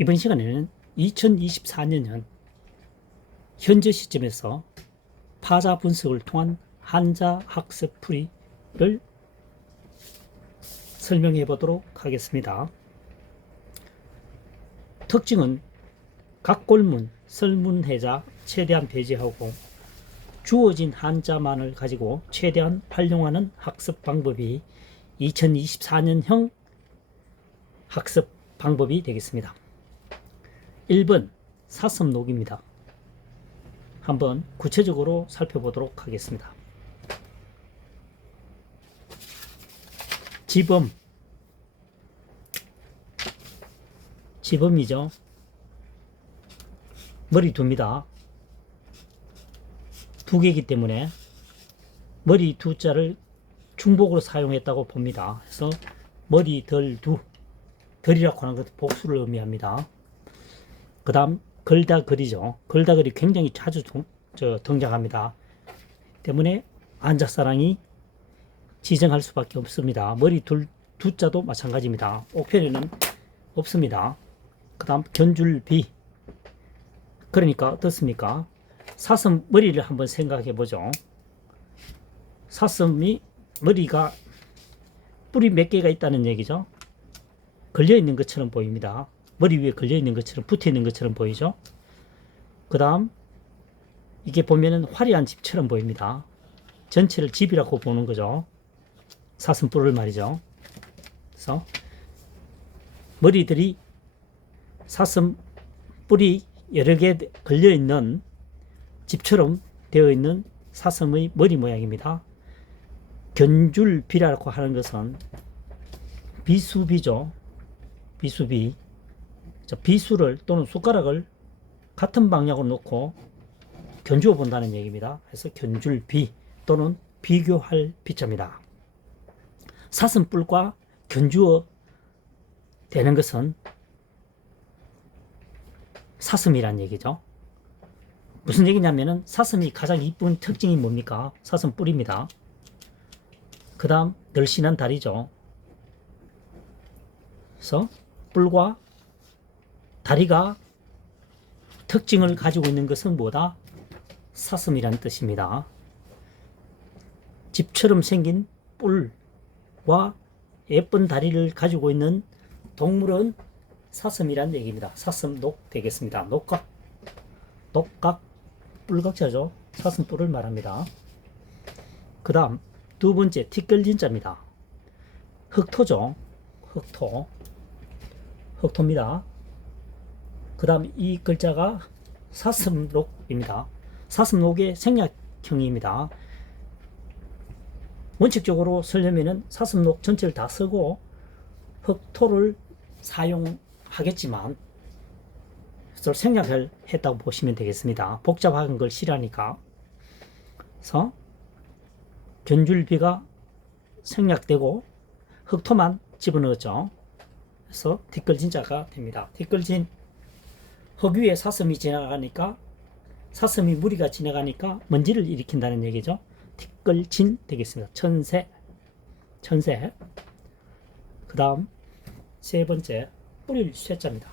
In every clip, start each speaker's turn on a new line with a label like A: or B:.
A: 이번 시간에는 2024년 현재 시점에서 파자 분석을 통한 한자 학습 풀이를 설명해 보도록 하겠습니다. 특징은 각골문, 설문해자 최대한 배제하고 주어진 한자만을 가지고 최대한 활용하는 학습 방법이 2024년형 학습 방법이 되겠습니다. 1번 사슴록입니다. 한번 구체적으로 살펴보도록 하겠습니다. 지범 지범이죠. 머리 두입니다. 두 개이기 때문에 머리 두 자를 중복으로 사용했다고 봅니다. 그래서 머리 덜 두, 덜이라고 하는 것은 복수를 의미합니다. 그 다음 걸다걸이죠. 걸다걸이 굉장히 자주 등장합니다. 때문에 안작사랑이 지정할 수밖에 없습니다. 머리 둘, 두 자도 마찬가지입니다. 옥편에는 없습니다. 그 다음 견줄비 그러니까 어떻습니까? 사슴 머리를 한번 생각해 보죠. 사슴이 머리가 뿔이 몇 개가 있다는 얘기죠. 걸려 있는 것처럼 보입니다. 머리 위에 걸려 있는 것처럼 붙어 있는 것처럼 보이죠. 그 다음 이게 보면은 화려한 집처럼 보입니다. 전체를 집이라고 보는 거죠. 사슴뿔을 말이죠. 그래서 머리들이 사슴 뿔이 여러 개 걸려 있는 집처럼 되어 있는 사슴의 머리 모양입니다. 견줄비라고 하는 것은 비수비죠. 비수비. 자, 비수를 또는 숟가락을 같은 방향으로 놓고 견주어 본다는 얘기입니다. 그래서 견줄 비 또는 비교할 비자입니다. 사슴뿔과 견주어 되는 것은 사슴이란 얘기죠. 무슨 얘기냐면은 사슴이 가장 이쁜 특징이 뭡니까? 사슴 뿔입니다. 그 다음 늘씬한 다리죠. 그래서 뿔과 다리가 특징을 가지고 있는 것은 뭐다? 사슴이란 뜻입니다. 집처럼 생긴 뿔과 예쁜 다리를 가지고 있는 동물은 사슴이란 얘기입니다. 사슴 녹 되겠습니다. 녹각, 녹각, 뿔각자죠. 사슴 뿔을 말합니다. 그 다음 두 번째 티끌진자입니다. 흑토죠. 흑토. 흑토입니다. 그 다음 이 글자가 사슴록입니다. 사슴록의 생략형입니다. 원칙적으로 쓰려면은 사슴록 전체를 다 쓰고 흑토를 사용하겠지만 그래서 생략을 했다고 보시면 되겠습니다. 복잡한 걸 싫어하니까. 그래서 견줄비가 생략되고 흑토만 집어넣었죠. 그래서 뒷걸진자가 됩니다. 뒷걸진 흙 위에 사슴이 지나가니까 사슴이 무리가 지나가니까 먼지를 일으킨다는 얘기죠. 뒷걸진 되겠습니다. 천새 천새 그 다음 세 번째 뿌릴 쇠자입니다.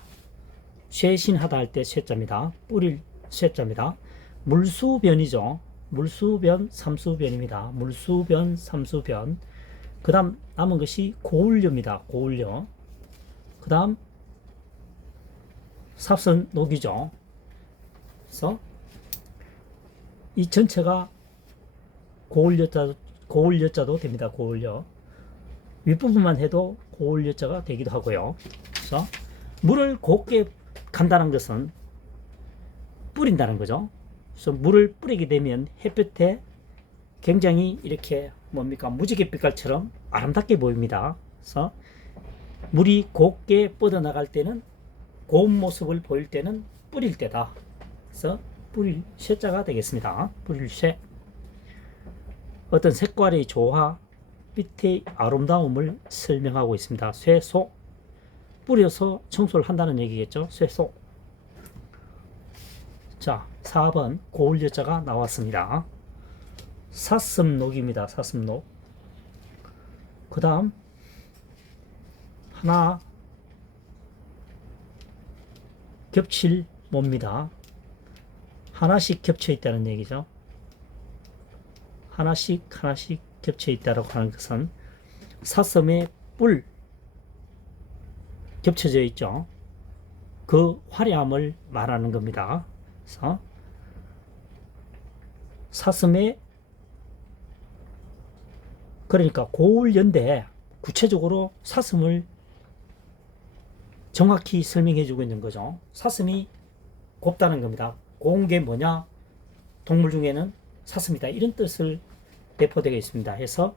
A: 쇠신하다 할 때 쇠자입니다. 뿌릴 쇠자입니다. 물수변이죠. 물수변, 삼수변입니다. 물수변, 삼수변. 그 다음 남은 것이 고울려입니다. 고울려. 그 다음 삽선 녹이죠. 그래서 이 전체가 고울여자, 고울여자도 됩니다. 고울여. 윗부분만 해도 고울여자가 되기도 하고요. 그래서 물을 곱게 간다는 것은 뿌린다는 거죠. 그래서 물을 뿌리게 되면 햇볕에 굉장히 이렇게 뭡니까 무지개 빛깔처럼 아름답게 보입니다. 그래서 물이 곱게 뻗어나갈 때는 고운 모습을 보일 때는 뿌릴 때다. 그래서 뿌릴 쇠자가 되겠습니다. 뿌릴 쇠. 어떤 색깔의 조화, 빛의 아름다움을 설명하고 있습니다. 쇠소. 뿌려서 청소를 한다는 얘기겠죠. 쇠소. 자, 4번 고울 여자가 나왔습니다. 사슴록입니다. 사슴록. 그 다음 하나 겹칠 뭡니다. 하나씩 겹쳐 있다는 얘기죠. 하나씩 하나씩 겹쳐 있다라고 하는 것은 사슴의 뿔 겹쳐져 있죠. 그 화려함을 말하는 겁니다. 그래서 사슴의 그러니까 고울연대 구체적으로 사슴을 정확히 설명해 주고 있는 거죠. 사슴이 곱다는 겁니다. 고운 게 뭐냐? 동물 중에는 사슴이다. 이런 뜻을 내포되어 있습니다. 해서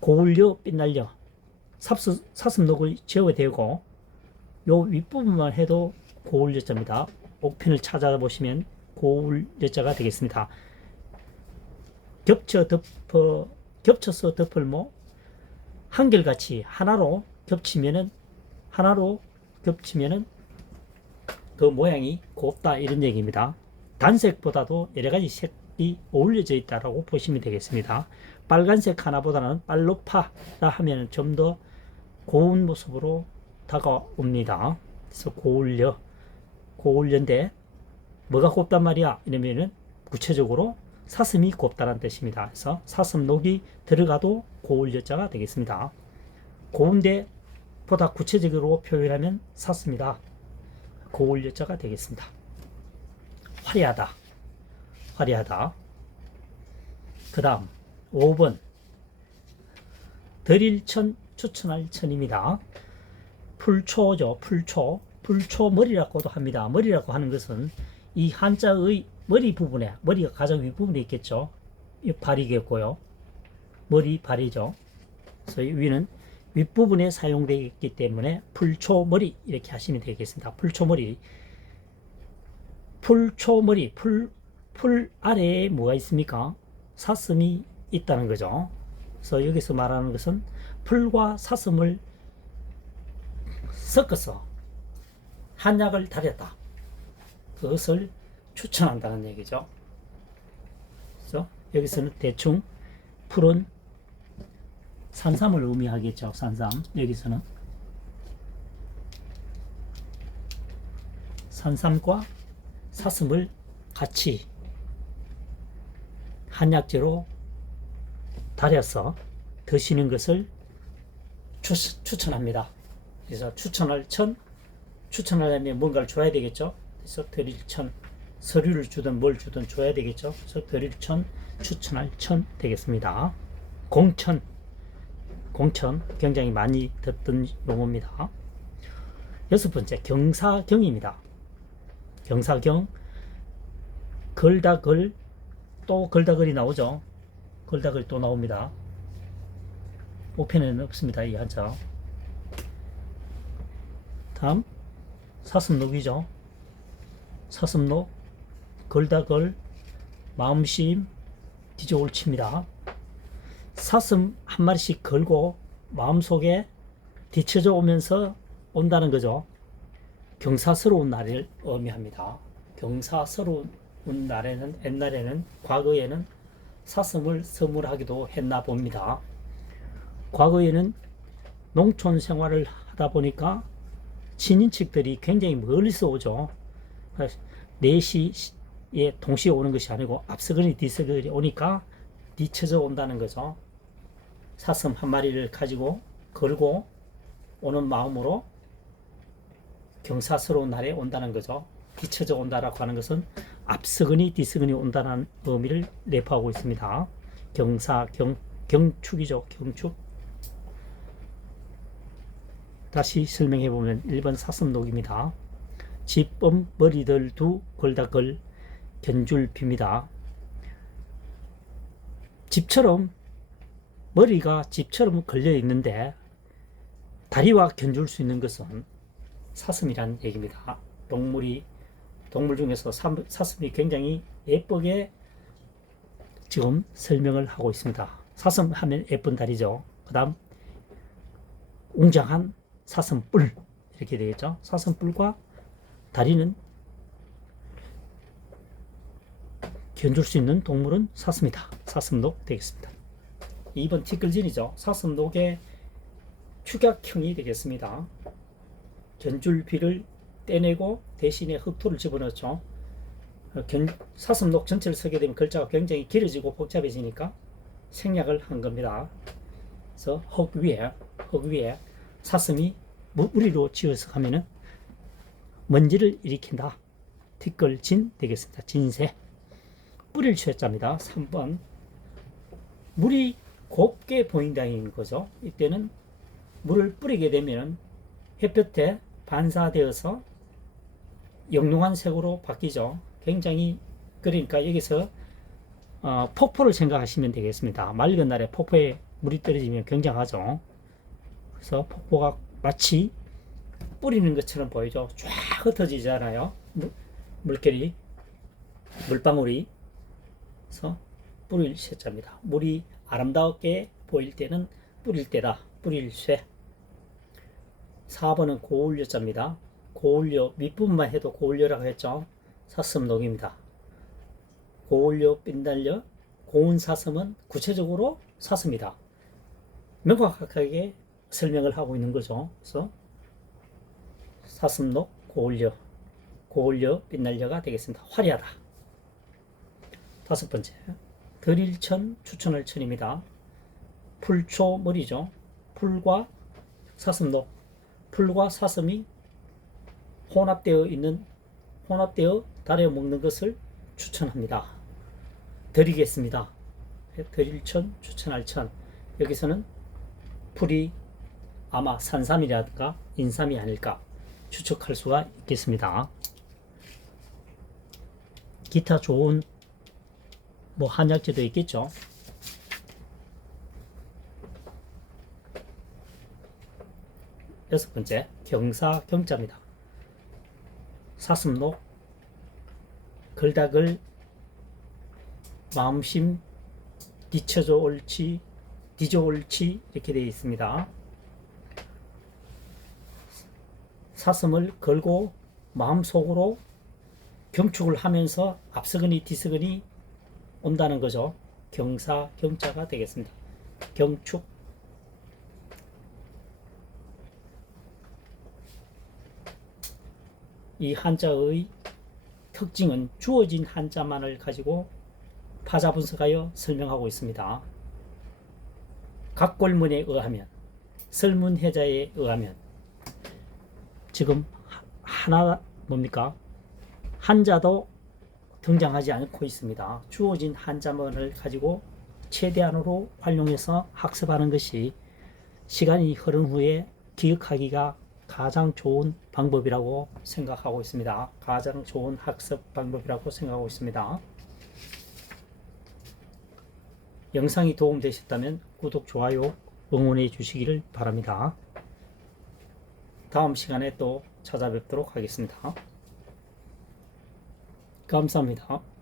A: 고울려 빛날려 사슴, 사슴록을 지어야 되고 요 윗부분만 해도 고울여자입니다. 옥편을 찾아보시면 고울여자가 되겠습니다. 겹쳐 덮어 겹쳐서 덮을 뭐 한결같이 하나로 겹치면은 하나로 겹치면은 그 모양이 곱다 이런 얘기입니다. 단색보다도 여러 가지 색이 어울려져 있다라고 보시면 되겠습니다. 빨간색 하나보다는 빨로파라 하면 좀 더 고운 모습으로 다가옵니다. 그래서 고울려, 고울려인데 뭐가 곱단 말이야? 이러면은 구체적으로 사슴이 곱다는 뜻입니다. 그래서 사슴록이 들어가도 고울려자가 되겠습니다. 고운데 보다 구체적으로 표현하면 사슴이다. 고울려자가 되겠습니다. 화려하다. 화려하다. 그 다음 5번 드릴 천 추천할 천입니다. 풀초죠. 풀초. 풀초 머리라고도 합니다. 머리라고 하는 것은 이 한자의 머리 부분에 머리가 가장 윗부분에 있겠죠. 이 발이겠고요. 머리 발이죠. 그래서 이 위는 윗부분에 사용되어 있기 때문에 풀초머리 이렇게 하시면 되겠습니다. 풀초머리 풀초머리 풀, 풀 아래에 뭐가 있습니까? 사슴이 있다는 거죠. 그래서 여기서 말하는 것은 풀과 사슴을 섞어서 한약을 다렸다. 그것을 추천한다는 얘기죠. 그래서 여기서는 대충 풀은 산삼을 의미하겠죠. 산삼. 여기서는 산삼과 사슴을 같이 한약재로 달여서 드시는 것을 추, 추천합니다. 그래서 추천할 천, 추천하려면 뭔가를 줘야 되겠죠. 그래서 드릴 천, 서류를 주든 뭘 주든 줘야 되겠죠. 그래서 드릴 천, 추천할 천 되겠습니다. 공천, 공천 굉장히 많이 듣던 용어입니다. 여섯 번째 경사경입니다. 경사경 걸다 걸 또 걸다 걸이 나오죠. 걸다 걸 또 나옵니다. 오편에는 없습니다. 이 한자. 다음 사슴록이죠. 사슴록 걸다 걸 마음심 뒤져올칩니다. 사슴 한 마리씩 걸고 마음속에 뒤쳐져 오면서 온다는 거죠. 경사스러운 날을 의미합니다. 경사스러운 날에는 옛날에는 과거에는 사슴을 선물하기도 했나 봅니다. 과거에는 농촌 생활을 하다 보니까 친인척들이 굉장히 멀리서 오죠. 4시에 동시에 오는 것이 아니고 앞서거니 뒤서거니 오니까 뒤쳐져 온다는 거죠. 사슴 한 마리를 가지고 걸고 오는 마음으로 경사스러운 날에 온다는 거죠. 뒤쳐져 온다라고 하는 것은 앞서거니 뒤서거니 온다는 의미를 내포하고 있습니다. 경사, 경, 경축이죠. 경축. 다시 설명해 보면 1번 사슴록입니다. 집범 머리들 두 걸다 걸 견줄핍니다. 집처럼 머리가 집처럼 걸려 있는데 다리와 견줄 수 있는 것은 사슴이란 얘기입니다. 동물이 동물 중에서 사슴이 굉장히 예쁘게 지금 설명을 하고 있습니다. 사슴 하면 예쁜 다리죠. 그 다음 웅장한 사슴뿔 이렇게 되겠죠. 사슴뿔과 다리는 견줄 수 있는 동물은 사슴이다. 사슴록 되겠습니다. 2번 티끌진이죠. 사슴록의 축약형이 되겠습니다. 견줄비를 떼내고 대신에 흑토를 집어넣죠. 어, 견- 사슴록 전체를 쓰게 되면 글자가 굉장히 길어지고 복잡해지니까 생략을 한 겁니다. 그래서 흙 위에 흙 위에 사슴이 무- 무리로 지어서 가면은 먼지를 일으킨다. 티끌진 되겠습니다. 진세. 뿌릴 쇠자입니다. 3번. 물이 곱게 보인다는 거죠. 이때는 물을 뿌리게 되면 햇볕에 반사되어서 영롱한 색으로 바뀌죠. 굉장히 그러니까 여기서 어, 폭포를 생각하시면 되겠습니다. 맑은 날에 폭포에 물이 떨어지면 굉장하죠. 그래서 폭포가 마치 뿌리는 것처럼 보이죠. 쫙 흩어지잖아요. 물, 물결이 물방울이 그래서 뿌릴 쇠자입니다. 물이 아름답게 보일 때는 뿌릴 때다. 뿌릴 쇠. 4번은 고울려자입니다. 고울려 밑부분만 해도 고울려라고 했죠. 사슴록입니다. 고울려 빈달려 고운 사슴은 구체적으로 사슴이다. 명확하게 설명을 하고 있는 거죠. 그래서 사슴록 고울려 고울려 빛날려가 되겠습니다. 화려하다. 다섯 번째 들일천 추천할 천입니다. 풀초머리죠. 풀과 사슴록 풀과 사슴이 혼합되어 있는 혼합되어 달여 먹는 것을 추천합니다. 드리겠습니다. 드릴천 추천할 천 여기서는 풀이 아마 산삼이라든가 인삼이 아닐까 추측할 수가 있겠습니다. 기타 좋은 뭐 한약재도 있겠죠. 여섯 번째 경사 경자입니다. 사슴록 글닭을 마음심 뒤쳐져 옳지 뒤져 옳지 이렇게 되어 있습니다. 사슴을 걸고 마음속으로 경축을 하면서 앞서거니 뒤서거니 온다는 거죠. 경사 경자가 되겠습니다. 경축 이 한자의 특징은 주어진 한자만을 가지고 파자 분석하여 설명하고 있습니다. 각골문에 의하면 설문해자에 의하면 지금 하- 하나 뭡니까 한자도 등장하지 않고 있습니다. 주어진 한자문을 가지고 최대한으로 활용해서 학습하는 것이 시간이 흐른 후에 기억하기가 가장 좋은 방법이라고 생각하고 있습니다. 가장 좋은 학습 방법이라고 생각하고 있습니다. 영상이 도움되셨다면 구독, 좋아요, 응원해 주시기를 바랍니다. 다음 시간에 또 찾아뵙도록 하겠습니다. 감사합니다.